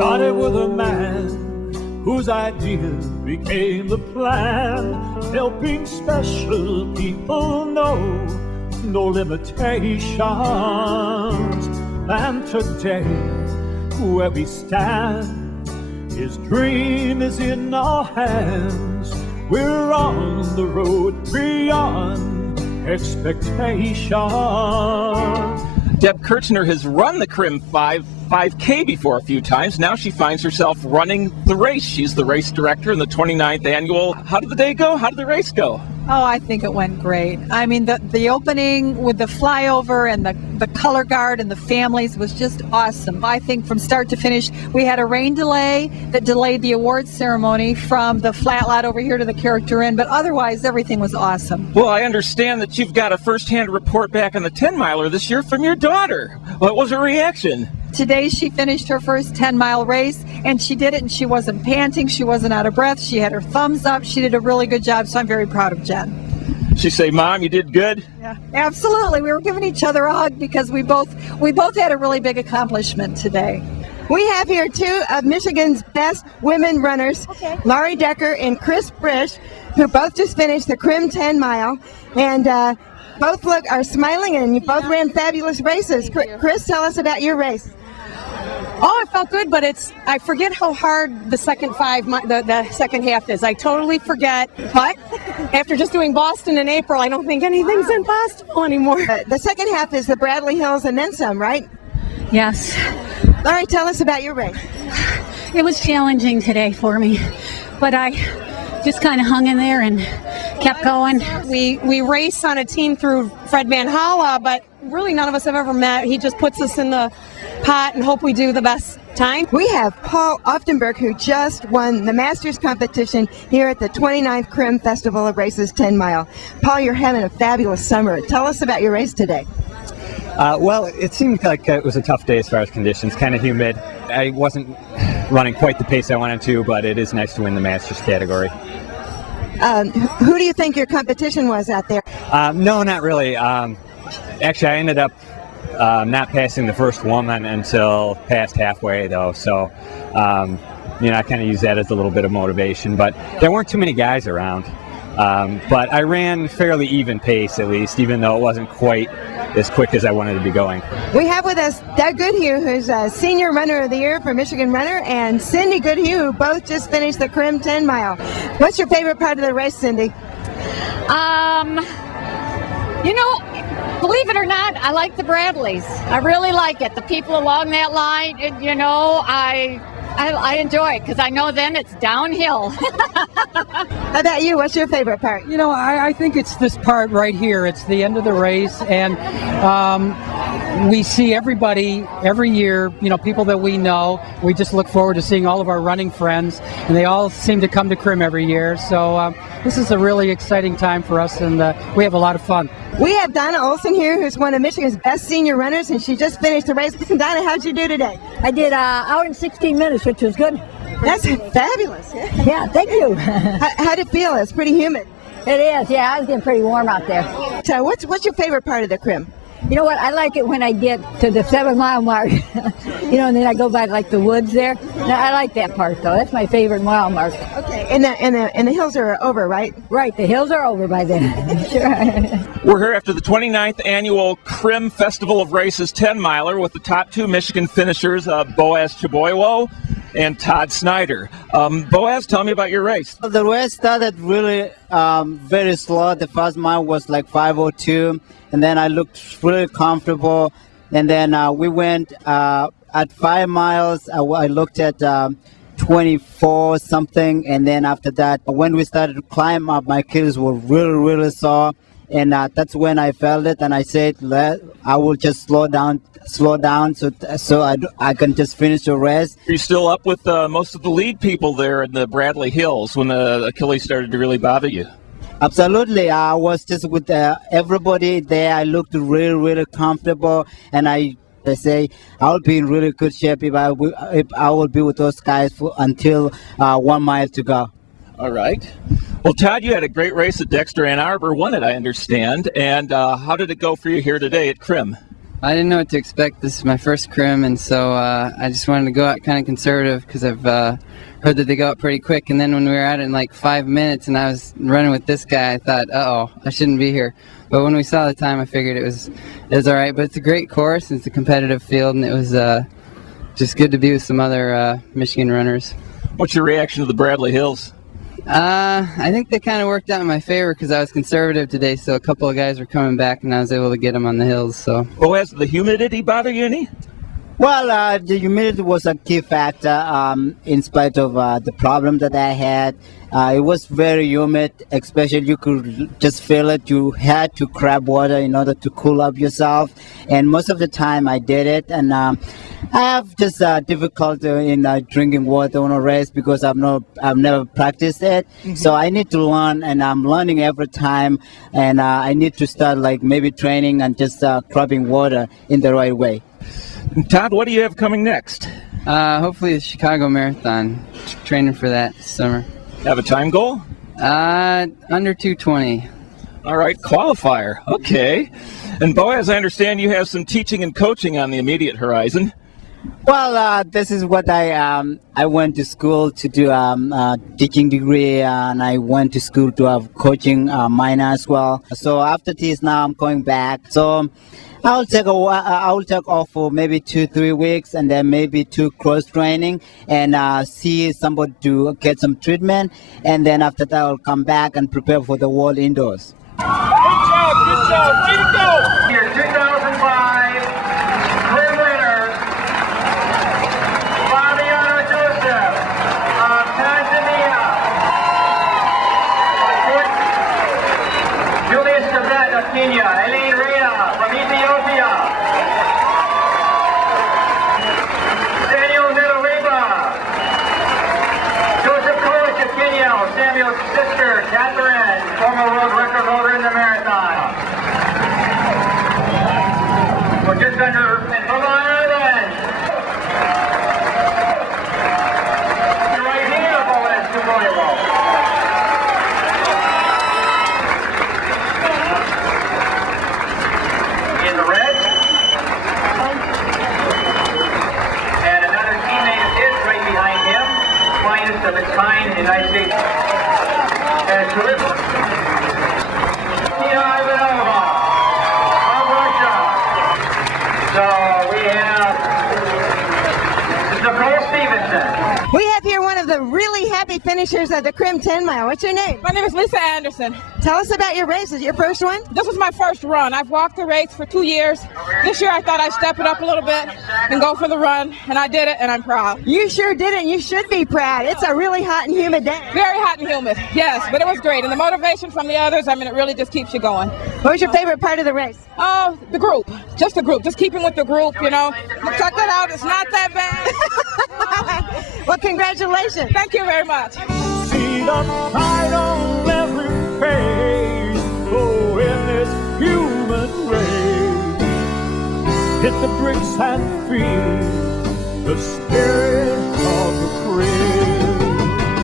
started with a man whose idea became the plan, helping special people know no limitations. And today, where we stand, his dream is in our hands. We're on the road beyond expectation. Deb Kirchner has run the Crim 5K before a few times. Now she finds herself running the race. She's the race director in the 29th annual. How did the day go? How did the race go? Oh, I think it went great. I mean, the opening with the flyover and the color guard and the families was just awesome. I think from start to finish, we had a rain delay that delayed the awards ceremony from the flat lot over here to the character inn, but otherwise everything was awesome. Well, I understand that you've got a first-hand report back on the 10-miler this year from your daughter. What was her reaction? Today she finished her first 10-mile race, and she did it, and she wasn't panting, she wasn't out of breath, she had her thumbs up, she did a really good job, so I'm very proud of Jen. She say, Mom, you did good? Yeah, absolutely. We were giving each other a hug because we both had a really big accomplishment today. We have here two of Michigan's best women runners, Laurie Decker and Chris Brish, who both just finished the Crim 10-mile, and both are smiling, and you both ran fabulous races. Chris, tell us about your race. Oh, it felt good, but I forget how hard the second the second half is. I totally forget. But after just doing Boston in April, I don't think anything's impossible anymore. The second half is the Bradley Hills and then some, right? Yes. Laurie, tell us about your race. It was challenging today for me, but I just kind of hung in there and kept going. We race on a team through Fred Van Holla, but really none of us have ever met. He just puts us in the pot and hope we do the best time. We have Paul Oftenberg, who just won the Masters competition here at the 29th Crim Festival of Races 10-mile. Paul, you're having a fabulous summer. Tell us about your race today. Well, it seemed like it was a tough day as far as conditions, kind of humid. I wasn't running quite the pace I wanted to, but it is nice to win the Masters category. Who do you think your competition was out there? No, not really. Actually, I ended up not passing the first woman until past halfway, though. So, I kind of use that as a little bit of motivation. But there weren't too many guys around. But I ran fairly even pace, at least, even though it wasn't quite as quick as I wanted to be going. We have with us Doug Goodhue, who's a Senior Runner of the Year for Michigan Runner, and Cindy Goodhue, who both just finished the Crim 10-mile. What's your favorite part of the race, Cindy? Believe it or not, I like the Bradleys. I really like it. The people along that line, I enjoy it because I know then it's downhill. How about you? What's your favorite part? I think it's this part right here. It's the end of the race, and we see everybody every year, people that we know. We just look forward to seeing all of our running friends, and they all seem to come to Crim every year. So this is a really exciting time for us, and we have a lot of fun. We have Donna Olson here, who's one of Michigan's best senior runners, and she just finished the race. Donna, how'd you do today? I did an hour and 16 minutes, which was good. That's fabulous. Yeah, thank you. How'd it feel? It's pretty humid. It is, yeah. I was getting pretty warm out there. So what's your favorite part of the Crim? You know what? I like it when I get to the 7-mile mark, and then I go by like the woods there. Now, I like that part, though. That's my favorite mile mark. Okay, and the hills are over, right? Right, the hills are over by then. Sure. We're here after the 29th annual Crim Festival of Races 10-miler with the top two Michigan finishers, Boaz Chaboywo and Todd Snyder. Boaz, tell me about your race. The race started really very slow. The first mile was like 5:02. And then I looked really comfortable. And then we went at 5 miles. I looked at 24 something. And then after that, when we started to climb up, my kills were really, really sore. And that's when I felt it. And I said, I will just slow down so I can just finish the race. Are you still up with most of the lead people there in the Bradley Hills when the Achilles started to really bother you? Absolutely. I was just with everybody there. I looked really, really comfortable, and I say I'll be in really good shape if I will be with those guys until 1 mile to go. All right. Well, Todd, you had a great race at Dexter Ann Arbor, won it, I understand. And how did it go for you here today at Crim? I didn't know what to expect. This is my first Crim, and so I just wanted to go out kind of conservative because I've heard that they go out pretty quick. And then when we were out in like 5 minutes and I was running with this guy, I thought, uh-oh, I shouldn't be here. But when we saw the time, I figured it was all right. But it's a great course. It's a competitive field, and it was just good to be with some other Michigan runners. What's your reaction to the Bradley Hills? I think they kind of worked out in my favor because I was conservative today, so a couple of guys were coming back and I was able to get them on the hills. So. Boaz, the humidity bother you any? Well, the humidity was a key factor in spite of the problem that I had. It was very humid, especially you could just feel it. You had to grab water in order to cool up yourself, and most of the time I did it. And I have just difficulty in drinking water on a race because I've never practiced it. Mm-hmm. So I need to learn, and I'm learning every time. And I need to start like maybe training and just grabbing water in the right way. Todd, what do you have coming next? Hopefully the Chicago Marathon. Training for that this summer. Have a time goal? Under 2:20. All right, qualifier. Okay. And Boaz, I understand you have some teaching and coaching on the immediate horizon. Well, this is what I went to school to do teaching degree, and I went to school to have coaching minor as well. So after this, now I'm going back. So I'll take off for maybe 2-3 weeks, and then maybe 2 cross training, and see somebody to get some treatment, and then after that I'll come back and prepare for the World Indoors. Good job, keep it going. Your 2005 Crim winner, Fabiano Joseph of Tanzania. Julius Tett of Kenya, Elaine Reyna from Ethiopia. Samuel Nidoriba. Joseph Coach of Kenya, Samuel's sister, Catherine, former world record holder in the marathon. We're just under Vermont Island. Right here, Boaz Cheboiwo. In the red. And another teammate of his right behind him. Finest of its kind in the United States. And terrific. Tina Ivanova of Russia. So we have Nicole Stevenson. We have here one of the really happy finishers of the Crim 10 mile. What's your name? My name is Lisa Anderson. Tell us about your race. Is it your first one? This was my first run. I've walked the race for 2 years. This year I thought I'd step it up a little bit and go for the run, and I did it, and I'm proud. You sure did it, and you should be proud. It's a really hot and humid day. Very hot and humid, yes, but it was great. And the motivation from the others, I mean, it really just keeps you going. What was your favorite part of the race? Oh, the group. Just the group. Just keeping with the group, you know. Check that out. It's not that bad. Well, congratulations. Thank you very much. See the pride on every face, oh, in this human race. Hit the bricks and feel the spirit of the Crim.